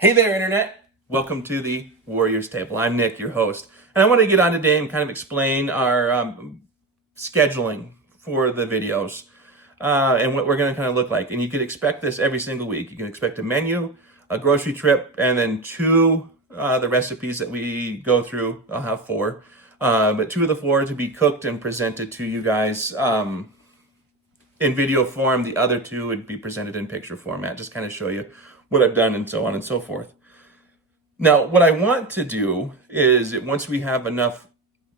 Hey there, Internet. Welcome to the Warriors Table. I'm Nick, your host. And I want to get on today and kind of explain our scheduling for the videos and what we're going to kind of look like. And you can expect this every single week. You can expect a menu, a grocery trip, and then the recipes that we go through. I'll have four. But two of the four to be cooked and presented to you guys in video form. The other two would be presented in picture format, just kind of show you what I've done and so on and so forth. Now, what I want to do is once we have enough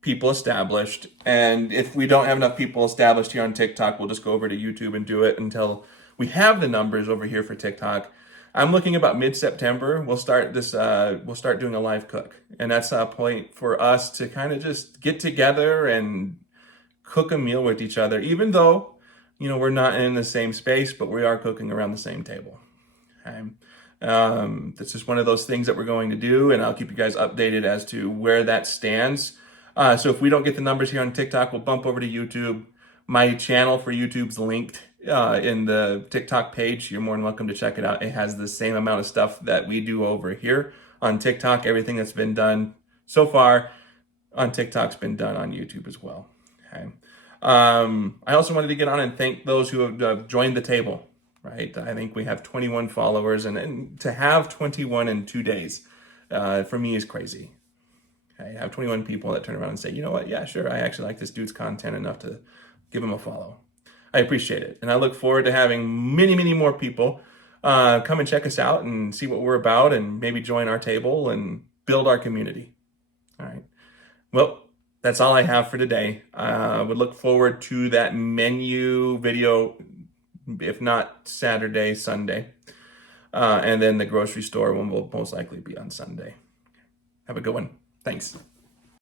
people established, and if we don't have enough people established here on TikTok, we'll just go over to YouTube and do it until we have the numbers over here for TikTok. I'm looking about mid-September. We'll start doing a live cook, and that's a point for us to kind of just get together and cook a meal with each other, even though we're not in the same space, but we are cooking around the same table. Okay. This is one of those things that we're going to do, and I'll keep you guys updated as to where that stands. So if we don't get the numbers here on TikTok, we'll bump over to YouTube. My channel for YouTube's linked in the TikTok page. You're more than welcome to check it out. It has the same amount of stuff that we do over here on TikTok. Everything that's been done so far on TikTok's been done on YouTube as well. Okay. I also wanted to get on and thank those who have joined the table. Right, I think we have 21 followers, and to have 21 in 2 days, for me is crazy. I have 21 people that turn around and say, you know what, yeah, sure, I actually like this dude's content enough to give him a follow. I appreciate it, and I look forward to having many, many more people come and check us out and see what we're about, and maybe join our table and build our community. All right, well, that's all I have for today. I would look forward to that menu video, if not Saturday, Sunday. And then the grocery store one will most likely be on Sunday. Have a good one. Thanks.